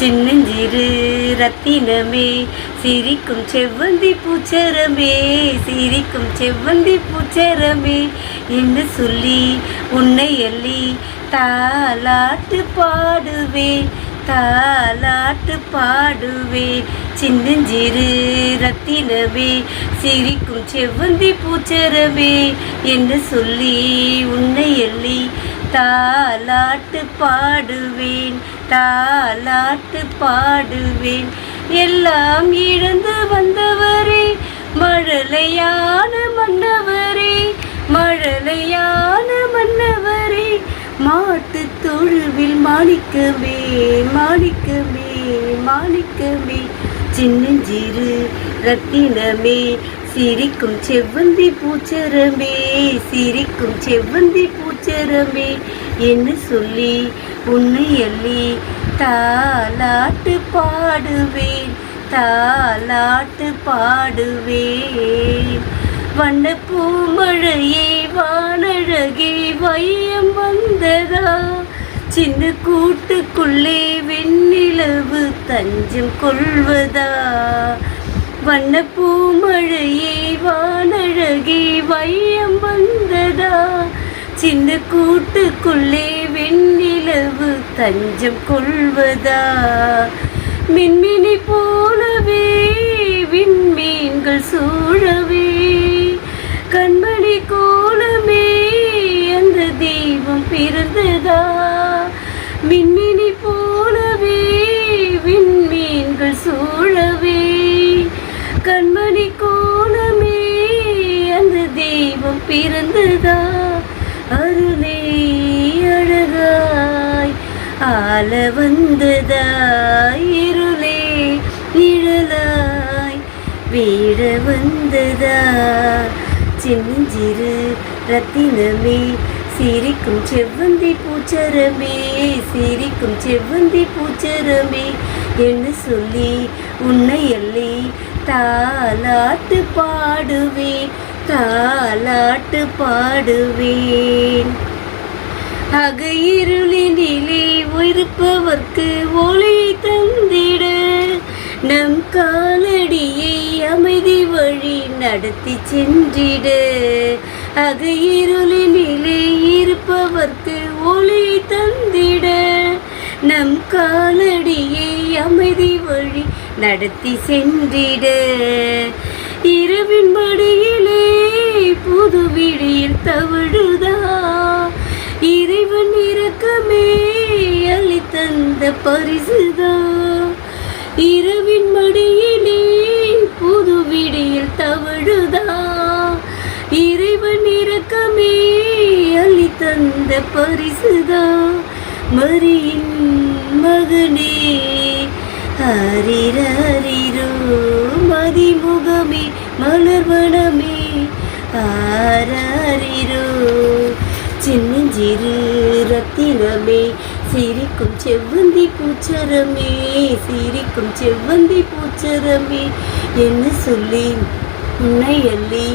சின்னஞ்சிறு ரத்தினமே சிரிக்கும் செவ்வந்தி பூச்சரமே சிரிக்கும் செவ்வந்தி பூச்சரமே என்று சொல்லி உன்னை அள்ளி தாலாட்டு பாடுவேன் தாலாட்டு பாடுவேன். சின்னஞ்சிறு ரத்தினமே சிரிக்கும் செவ்வந்தி பூச்சரமே என்று சொல்லி உன்னை அள்ளி தாலாட்டு பாடுவேன் தாலாட்டு பாடுவேன். எல்லாம் இழந்து வந்தவரே மழலையான மன்னவரே மழலையான மன்னவரே மாட்டு தொழுவில் மாணிக்கமே மாணிக்கமே மாணிக்கமே. சின்னஞ்சிறு ரத்தினமே சிரிக்கும் செவ்வந்தி பூச்சரமே சிரிக்கும் செவ்வந்தி பூச்சரமே என்று சொல்லி உன்னை அள்ளி தாலாட்டு பாடுவேன் தாலாட்டு பாடுவேன். வண்ணப்பூ மழையே வானழகே வையம் வந்ததா சின்ன கூட்டுக்குள்ளே வெண்ணிலவு தஞ்சம் கொள்வதா. வண்ணப்பூ மழையே வானழகே வையம் வந்ததா சின்ன கூட்டுக்குள்ளே வெண்ணிலவு தஞ்சம் கொள்வதா. மின்மினி போலவே விண்மீன்கள் சூழவே கண்மணி கோலமே அந்த தெய்வம் பிறந்ததா. மின்மினி போலவே விண்மீன்கள் சூழவே கண்மணி கோலமே அந்த தெய்வம் பிறந்ததா. அருளே அழகாய் ஆள வந்ததா இருளே நிழலாய் வீழ வந்ததா. சின்னஞ்சிறு ரத்தினமே சிரிக்கும் செவ்வந்தி பூச்சரமே சிரிக்கும் செவ்வந்தி பூச்சரமே என்று சொல்லி உன்னை அள்ளி தாலாட்டு பாடுவேன் தாலாட்டு பாடுவேன். அகையிருளினிலே இருப்பவர்க்கு ஒளி தந்திட நம் காலடியை அமைதி வழி நடத்தி சென்றிட. அகையிருளினிலே இருப்பவர்க்கு ஒளி தந்திட நம் காலடியை அமைதி வழி நடத்தி சென்றிட. இரவின் மடியிலே புது விழியில் தவழுதா இறைவன் இரக்கமே அளித்தந்த பரிசுதா. இரவின் மடியிலே புது விழியில் தவழுதா இறைவன் இரக்கமே அளித்தந்த பரிசுதா. மரியின் மகனே ஹரிரரிரோ மதிமுகமே மலர்வனமே ஆரிரோ. சின்னஞ்சிறு ரத்தினமே சிரிக்கும் செவ்வந்தி பூச்சரமே சிரிக்கும் செவ்வந்தி பூச்சரமே என்று சொல்லி உன்னை அள்ளி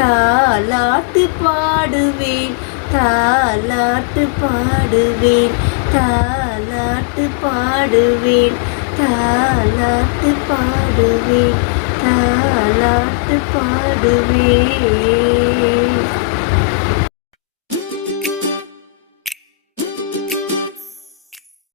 தாலாட்டு பாடுவேன் தாலாட்டு பாடுவேன் தாலாட்டு பாடுவேன் தாலாட்டு பாடுவேன் தாலாட்டு பாடுவேன்.